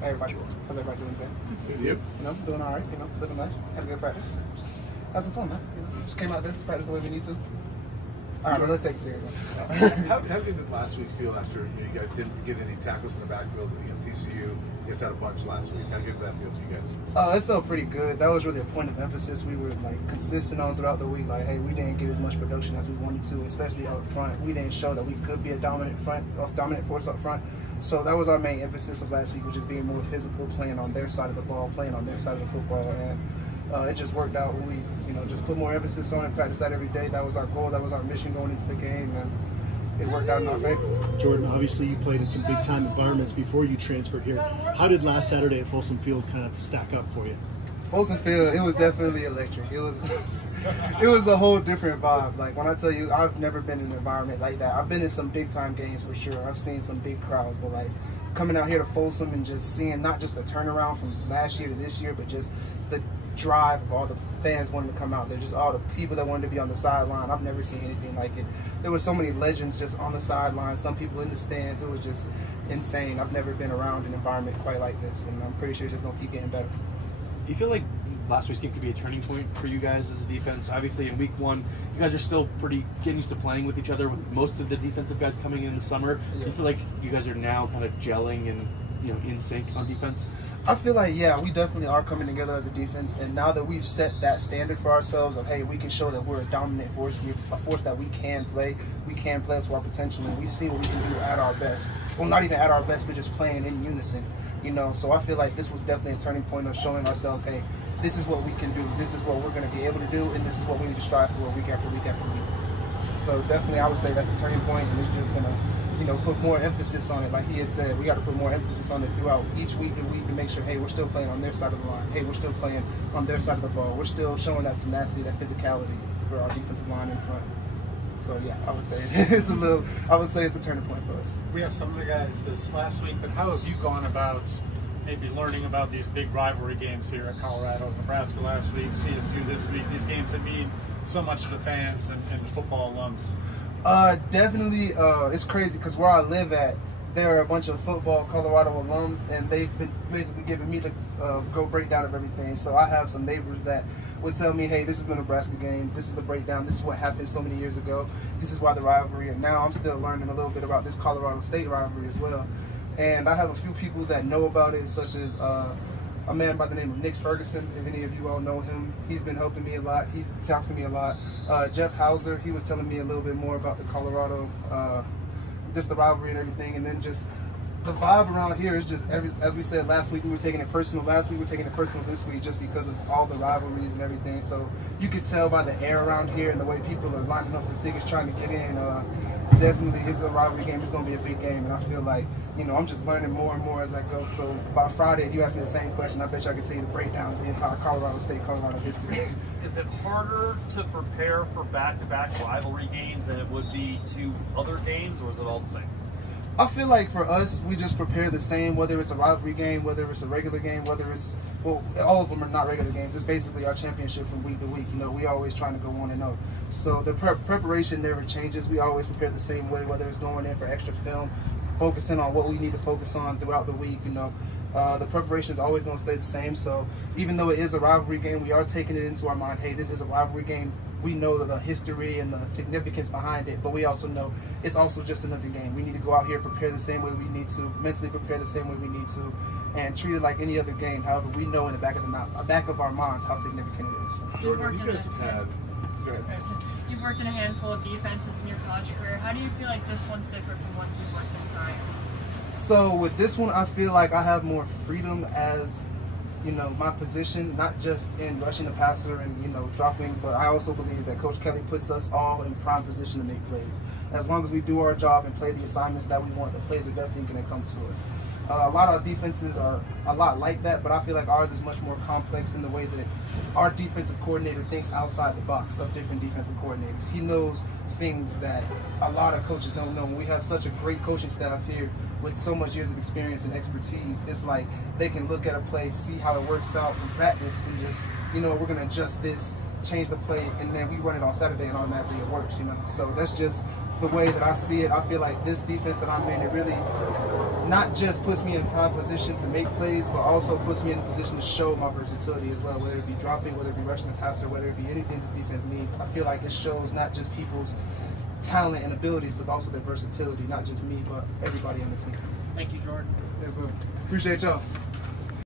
Hey, everybody. How's everybody doing today? Good. You know, doing all right. You know, living nice. Had a good practice. Just had some fun, man. You know, just came out there, practiced the way we need to. All right, but let's take it serious. How good did last week feel after you guys didn't get any tackles in the backfield against TCU? You guys had a bunch last week. How good did that feel for you guys? It felt pretty good. That was really a point of emphasis we were like consistent on throughout the week. Like, hey, we didn't get as much production as we wanted to, especially up front. We didn't show that we could be a dominant force up front. So that was our main emphasis of last week, was just being more physical, playing on their side of the ball, playing on their side of the football, and it just worked out when we, just put more emphasis on it, practice that every day. That was our goal. That was our mission going into the game, and it worked out in our favor. Jordan, obviously you played in some big-time environments before you transferred here. How did last Saturday at Folsom Field kind of stack up for you? Folsom Field, it was definitely electric. It was it was a whole different vibe. Like, when I tell you, I've never been in an environment like that. I've been in some big-time games for sure. I've seen some big crowds, but like coming out here to Folsom and just seeing not just the turnaround from last year to this year, but just the drive of all the fans wanting to come out there, just all the people that wanted to be on the sideline. I've never seen anything like it. There were so many legends just on the sideline, some people in the stands. It was just insane. I've never been around an environment quite like this, and I'm pretty sure it's just going to keep getting better. Do you feel like last week's game could be a turning point for you guys as a defense? Obviously, in week one, you guys are still pretty getting used to playing with each other, with most of the defensive guys coming in the summer. Yeah. Do you feel like you guys are now kind of gelling and in sync on defense? I feel like, yeah, we definitely are coming together as a defense, and now that we've set that standard for ourselves of, hey, we can show that we're a dominant force, we're a force that we can play up to our potential, and we see what we can do at our best. Well, not even at our best, but just playing in unison, So I feel like this was definitely a turning point of showing ourselves, hey, this is what we can do, this is what we're going to be able to do, and this is what we need to strive for week after week after week. So definitely I would say that's a turning point, and it's just going to put more emphasis on it. Like he had said, we got to put more emphasis on it throughout each week to week to make sure, hey, we're still playing on their side of the line. Hey, we're still playing on their side of the ball. We're still showing that tenacity, that physicality for our defensive line in front. So yeah, I would say it's a turning point for us. We have some of the guys this last week, but how have you gone about maybe learning about these big rivalry games here at Colorado, Nebraska last week, CSU this week, these games that mean so much to the fans and the football alums? Definitely, it's crazy because where I live at, there are a bunch of football Colorado alums, and they've been basically giving me the go breakdown of everything. So I have some neighbors that would tell me, hey, this is the Nebraska game, this is the breakdown, this is what happened so many years ago, this is why the rivalry, and now I'm still learning a little bit about this Colorado State rivalry as well. And I have a few people that know about it, such as a man by the name of Nick Ferguson. If any of you all know him, he's been helping me a lot. He talks to me a lot. Jeff Hauser, he was telling me a little bit more about the Colorado, just the rivalry and everything. And then just the vibe around here is just, as we said last week, we were taking it personal. Last week, we're taking it personal this week just because of all the rivalries and everything. So you could tell by the air around here and the way people are lining up for tickets trying to get in. Definitely, it's a rivalry game. It's going to be a big game. And I feel like, I'm just learning more and more as I go. So by Friday, if you ask me the same question, I bet you I can tell you the breakdown of the entire Colorado State, Colorado history. Is it harder to prepare for back-to-back rivalry games than it would be to other games, or is it all the same? I feel like for us, we just prepare the same, whether it's a rivalry game, whether it's a regular game, whether it's, well, all of them are not regular games. It's basically our championship from week to week. We always trying to go 1-0. So the preparation never changes. We always prepare the same way, whether it's going in for extra film, focusing on what we need to focus on throughout the week. The preparation is always going to stay the same. So even though it is a rivalry game, we are taking it into our mind, hey, this is a rivalry game. We know the history and the significance behind it, but we also know it's also just another game. We need to go out here, prepare the same way we need to, mentally prepare the same way we need to, and treat it like any other game. However, we know in the back of our minds how significant it is. Jordan, you guys have had... Go ahead. You've worked in a handful of defenses in your college career. How do you feel like this one's different from ones you've worked in prior? So with this one, I feel like I have more freedom as, my position, not just in rushing the passer and, dropping, but I also believe that Coach Kelly puts us all in prime position to make plays. As long as we do our job and play the assignments that we want, the plays are definitely going to come to us. A lot of defenses are a lot like that, but I feel like ours is much more complex in the way that our defensive coordinator thinks outside the box of different defensive coordinators. He knows things that a lot of coaches don't know. We have such a great coaching staff here with so much years of experience and expertise. It's like they can look at a play, see how it works out from practice, and just, we're going to adjust this, change the play, and then we run it on Saturday and automatically it works, So that's just the way that I see it. I feel like this defense that I'm in, it really not just puts me in prime position to make plays, but also puts me in a position to show my versatility as well, whether it be dropping, whether it be rushing the passer, whether it be anything this defense needs. I feel like it shows not just people's talent and abilities, but also their versatility, not just me, but everybody on the team. Thank you, Jordan. Yes, sir. Appreciate y'all.